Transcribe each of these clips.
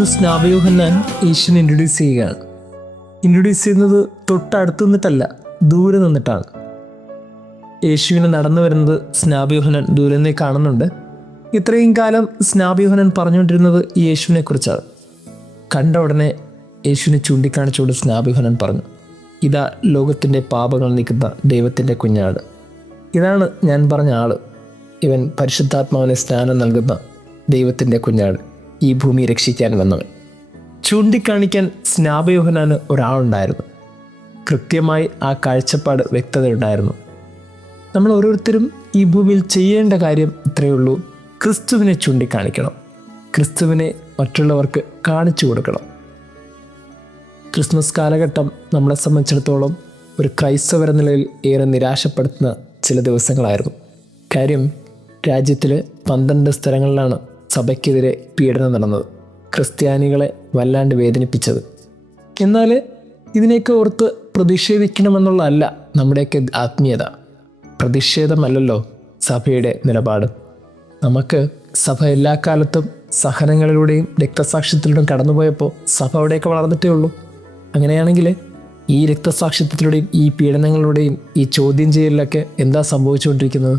ഇന്ന് സ്നാപയോഹന്നാൻ യേശുവിനെ ഇൻട്രൊഡ്യൂസ് ചെയ്യുകയാണ്. ഇൻട്രൊഡ്യൂസ് ചെയ്യുന്നത് തൊട്ടടുത്ത് നിന്നിട്ടല്ല, ദൂരെ നിന്നിട്ടാണ്. യേശുവിനെ നടന്നു വരുന്നത് സ്നാപയോഹന്നാൻ ദൂരെ നിന്നേ കാണുന്നുണ്ട്. ഇത്രയും കാലം സ്നാപയോഹന്നാൻ പറഞ്ഞുകൊണ്ടിരുന്നത് ഈ യേശുവിനെ കുറിച്ചാണ്. കണ്ട ഉടനെ യേശുവിനെ ചൂണ്ടിക്കാണിച്ചുകൊണ്ട് സ്നാപയോഹന്നാൻ പറഞ്ഞു, ഇതാ ലോകത്തിൻ്റെ പാപങ്ങൾ നീക്കുന്ന ദൈവത്തിൻ്റെ കുഞ്ഞാട്. ഇതാണ് ഞാൻ പറഞ്ഞ ആൾ. ഇവൻ പരിശുദ്ധാത്മാവിനെ സ്നാനം നൽകുന്ന ദൈവത്തിൻ്റെ കുഞ്ഞാട്, ഈ ഭൂമി രക്ഷിക്കാൻ വന്നവൻ. ചൂണ്ടിക്കാണിക്കാൻ സ്നാപയോഹന്നാന് ഒരാളുണ്ടായിരുന്നു. കൃത്യമായി ആ കാഴ്ചപ്പാട് വ്യക്തതയുണ്ടായിരുന്നു. നമ്മൾ ഓരോരുത്തരും ഈ ഭൂമിയിൽ ചെയ്യേണ്ട കാര്യം ഇത്രയേ ഉള്ളൂ: ക്രിസ്തുവിനെ ചൂണ്ടിക്കാണിക്കണം, ക്രിസ്തുവിനെ മറ്റുള്ളവർക്ക് കാണിച്ചു കൊടുക്കണം. ക്രിസ്മസ് കാലഘട്ടം നമ്മളെ സംബന്ധിച്ചിടത്തോളം ഒരു ക്രൈസ്തവര നിലയിൽ ഏറെ നിരാശപ്പെടുത്തുന്ന ചില ദിവസങ്ങളായിരുന്നു. കാര്യം, രാജ്യത്തിൽ 12 സ്ഥലങ്ങളിലാണ് സഭയ്ക്കെതിരെ പീഡനം നടന്നത്, ക്രിസ്ത്യാനികളെ വല്ലാണ്ട് വേദനിപ്പിച്ചത്. എന്നാൽ ഇതിനെയൊക്കെ ഓർത്ത് പ്രതിഷേധിക്കണമെന്നുള്ളതല്ല നമ്മുടെയൊക്കെ ആത്മീയത. പ്രതിഷേധമല്ലല്ലോ സഭയുടെ നിലപാട്. നമുക്ക് സഭ എല്ലാ കാലത്തും സഹനങ്ങളിലൂടെയും രക്തസാക്ഷിത്വത്തിലൂടെയും കടന്നുപോയപ്പോൾ സഭ അവിടെയൊക്കെ വളർന്നിട്ടേ ഉള്ളൂ. അങ്ങനെയാണെങ്കിൽ ഈ രക്തസാക്ഷിത്വത്തിലൂടെയും ഈ പീഡനങ്ങളിലൂടെയും ഈ ചോദ്യം ചെയ്യലിലൊക്കെ എന്താ സംഭവിച്ചുകൊണ്ടിരിക്കുന്നത്?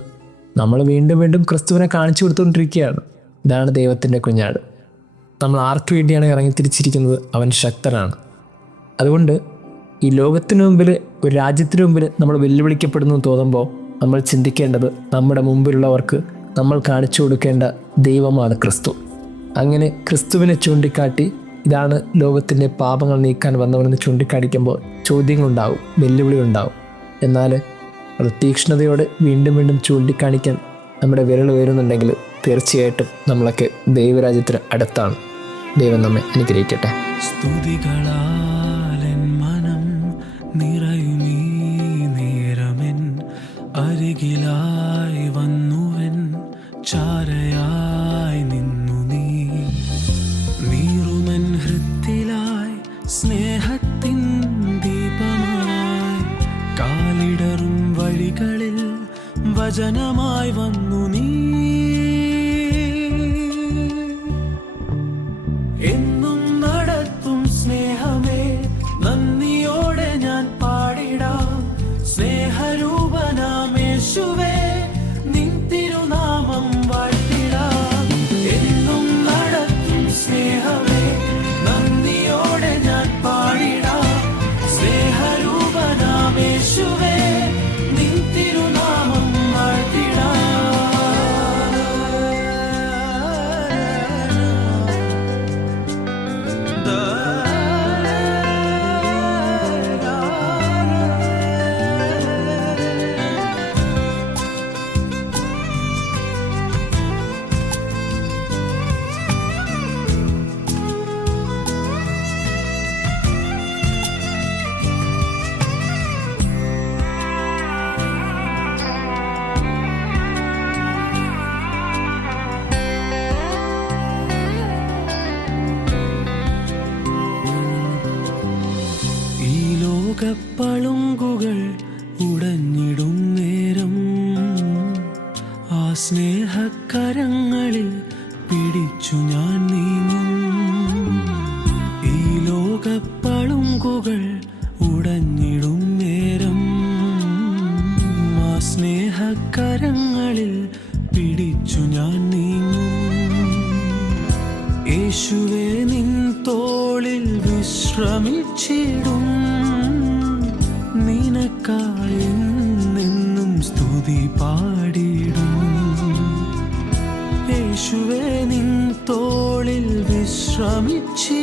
നമ്മൾ വീണ്ടും വീണ്ടും ക്രിസ്തുവിനെ കാണിച്ചു കൊടുത്തുകൊണ്ടിരിക്കുകയാണ്. ഇതാണ് ദൈവത്തിൻ്റെ കുഞ്ഞാട്. നമ്മൾ ആർക്ക് വേണ്ടിയാണ് ഇറങ്ങിത്തിരിച്ചിരിക്കുന്നത്? അവൻ ശക്തനാണ്. അതുകൊണ്ട് ഈ ലോകത്തിന് മുമ്പിൽ, ഒരു രാജ്യത്തിന് മുമ്പിൽ നമ്മൾ വെല്ലുവിളിക്കപ്പെടുന്നു തോന്നുമ്പോൾ നമ്മൾ ചിന്തിക്കേണ്ടത്, നമ്മുടെ മുമ്പിലുള്ളവർക്ക് നമ്മൾ കാണിച്ചു കൊടുക്കേണ്ട ദൈവമാണ് ക്രിസ്തു. അങ്ങനെ ക്രിസ്തുവിനെ ചൂണ്ടിക്കാട്ടി, ഇതാണ് ലോകത്തിൻ്റെ പാപങ്ങൾ നീക്കാൻ വന്നവനെന്ന് ചൂണ്ടിക്കാണിക്കുമ്പോൾ ചോദ്യങ്ങളുണ്ടാവും, വെല്ലുവിളികളുണ്ടാവും. എന്നാൽ അത് തീക്ഷ്ണതയോടെ വീണ്ടും വീണ്ടും ചൂണ്ടിക്കാണിക്കാൻ നമ്മുടെ വിരൽ ഉയരുന്നുണ്ടെങ്കിൽ തീർച്ചയായിട്ടും നമ്മളൊക്കെ ദൈവരാജ്യത്തിന് അടുത്താണ്. ദൈവം നമ്മെ അനുഗ്രഹിക്കട്ടെ. സ്തുതികളാലെൻ മനം നിറയുമീ നേരമെൻ, അരികിലായി വന്നുവൻ, ചാരയായി നിന്നു നീ. നീറുമൻ ഹൃത്തിലായി സ്നേഹത്തിൻ ദീപമായി, കാലിടറും വഴികളിൽ വചനമായി വന്നു നീ. എന്നും നടത്തും സ്നേഹമേ, നന്ദിയോടെ ഞാൻ പാടിടാം. സ്നേഹരൂപനാം യേശുവേ, നിൻ തിരുനാമം വാഴ്ത്തിടാം. എന്നും നടത്തും സ്നേഹമേ, നന്ദിയോടെ ഞാൻ പാടിടാം. സ്നേഹരൂപനാം യേശുവേ, നിൻ തിരുനാമം വാഴ്ത്തിടാം. പളുങ്കുകൾ ഉടഞ്ഞിടും നേരം, ആ സ്നേഹക്കരങ്ങളിൽ പിടിച്ചു ഞാൻ നീങ്ങും. ഈ ലോകപ്പളുങ്കുകൾ ഉടഞ്ഞിടും നേരം, ആ സ്നേഹക്കരങ്ങളിൽ പിടിച്ചു ഞാൻ നീങ്ങും. യേശുവേ, നിൻ തോളിൽ വിശ്രമിച്ചിടും, നിനക്കായി എന്നെന്നും സ്തുതി പാടിടും. യേശുവേ, നിൻ തോളിൽ വിശ്രമിച്ചി